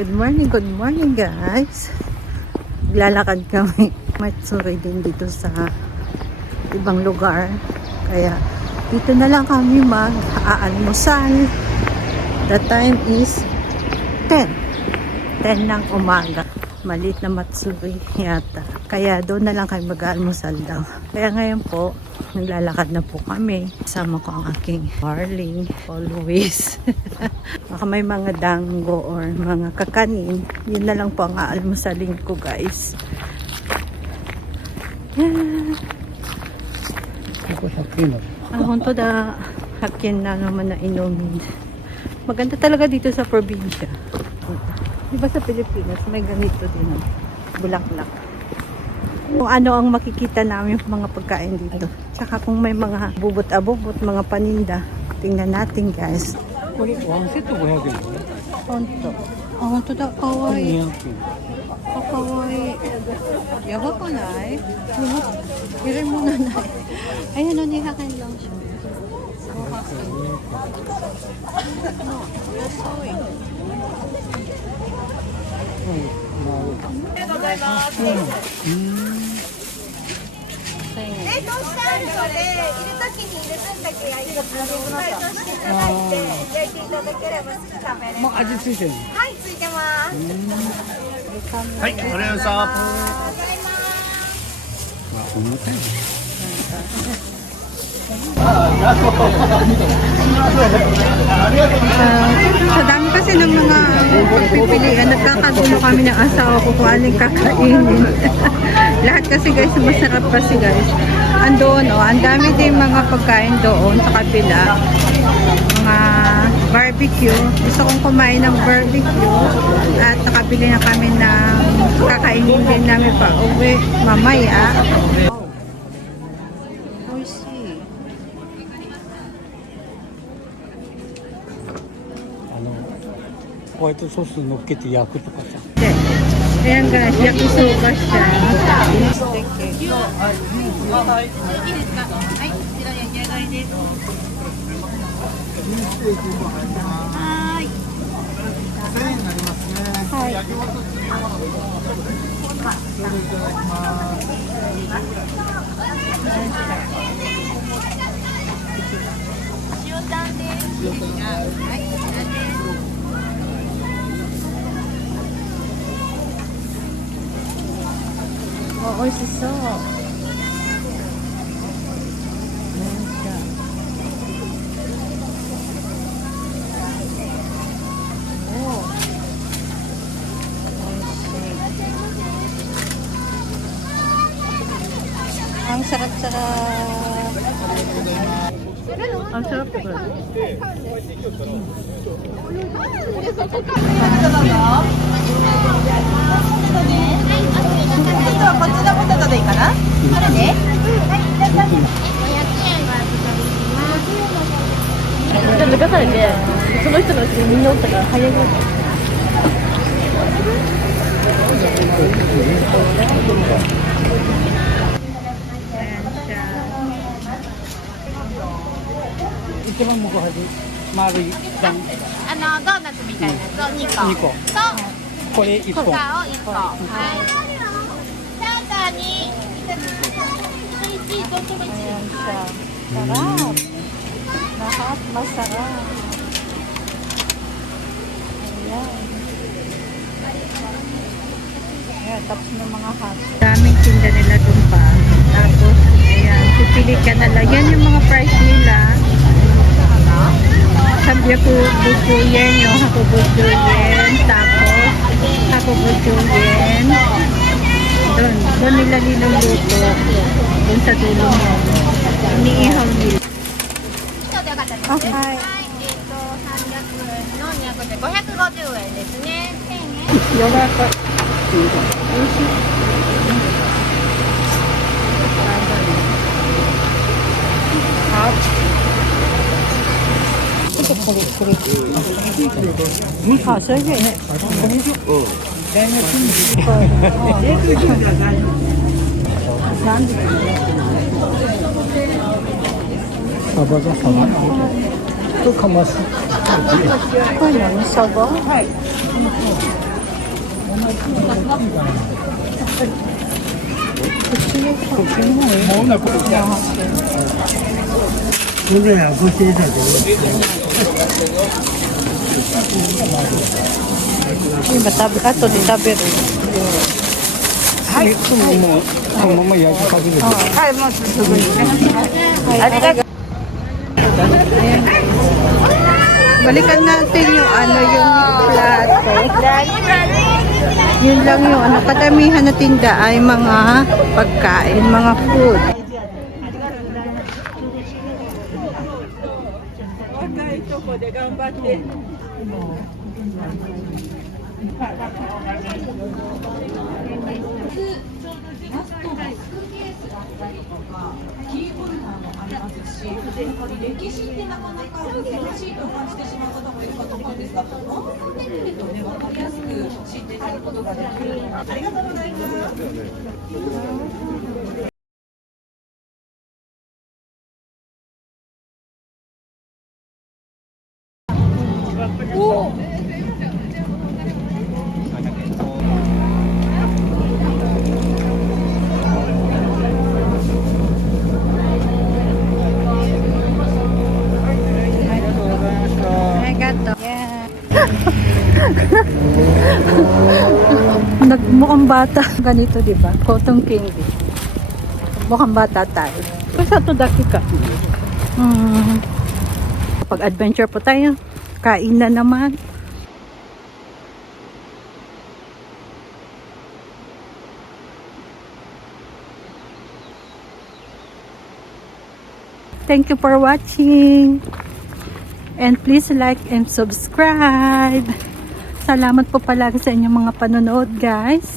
Good morning guys. Lalakad kami. Matsuri din dito sa ibang lugar. Kaya dito na lang kami mag-aalmusal. The time is 10 ng umaga. Malit na matsuri yata. Kaya doon na lang kami mag-aalmusal daw. Kaya ngayon po, naglalakad na po kami. Kasama ko ang aking darling. Always. Baka may mga dango or mga kakanin. Yun na lang po ang aalmusalin ko guys. Honto da hakkin na naman na inumin. Maganda talaga dito sa probinsya. Diba sa Pilipinas may ganito din, bulaklak. Kung ano ang makikita namin mga pagkain dito. Tsaka kung may mga bubot-abubot, mga paninda. Tingnan natin guys. これワンセット500円だね。Honto. Honto da, kawaii. Kawaii. Yaba pa nai? Hirin mo na nai. Ayan o, nihakin lang siya. Yasoy. 冷凍してあるので、いるときに入れるんだけ焼いて、解凍していただいて、焼いていただければすぐ食べれます。もう味付いてるの？はい、ついてます。はい、お願いします。重たいね。Sa dami kasi ng mga pagpipilian, nagkakagulo kami ng asawa ko kung anong kakainin. Lahat kasi guys, masarap kasi guys. Andoon, ang dami din mga pagkain doon sa kabila. Mga barbecue. Gusto kong kumain ng barbecue. At nakabili na kami ng kakainin din namin pa uwi mamaya. Oishii. ホワイトソース乗っけて焼くとかさ。 Ayan guys, yakisoba siya. Oh, oishiso. Ang sarap-sarap. Ang sarap po. こっちのポテトでいいかな。これで。抜かされて、その人のうちにみんなおったから早い方。一番向こう端丸い段ドーナツみたいなやつを2個。 2個。と、これ1本。を1個。はい。にスイーツとトリチ。 Ayan siya. Sarap. Lahat masarap. Ayan. Ayan, tapos ng mga hot. Daming tinda nila dun pa. Tapos, ayan, pipili ka na lang. Yan yung mga price nila. Sabyaku buku yen, yung hakubuku yen. Tapos, hakubuku yen. Doon nila niluluto. Doon sa dulo mo. Iniihaw nila. Okay. はい。300円の200で550円ですね。1000円。柔らかい。おいしい。あ、それでね。なんでサバがサバとかまし。これ何サバ？はい。今食べ、後で食べる。いつももうそのまま焼き食べる。はい、もうすぐにね。ありがとう。 Balikan natin yung yung plato. Yun lang yung kadamihan na tinda ay mga pagkain, mga food. Nagmukhang bata. Ganito, di ba? Cotton candy. Mukhang bata tayo. Kasi ito daki ka. Pag-adventure po tayo. Kain na naman. Thank you for watching. And please like and subscribe. Salamat po palagi sa inyong mga panonood, guys.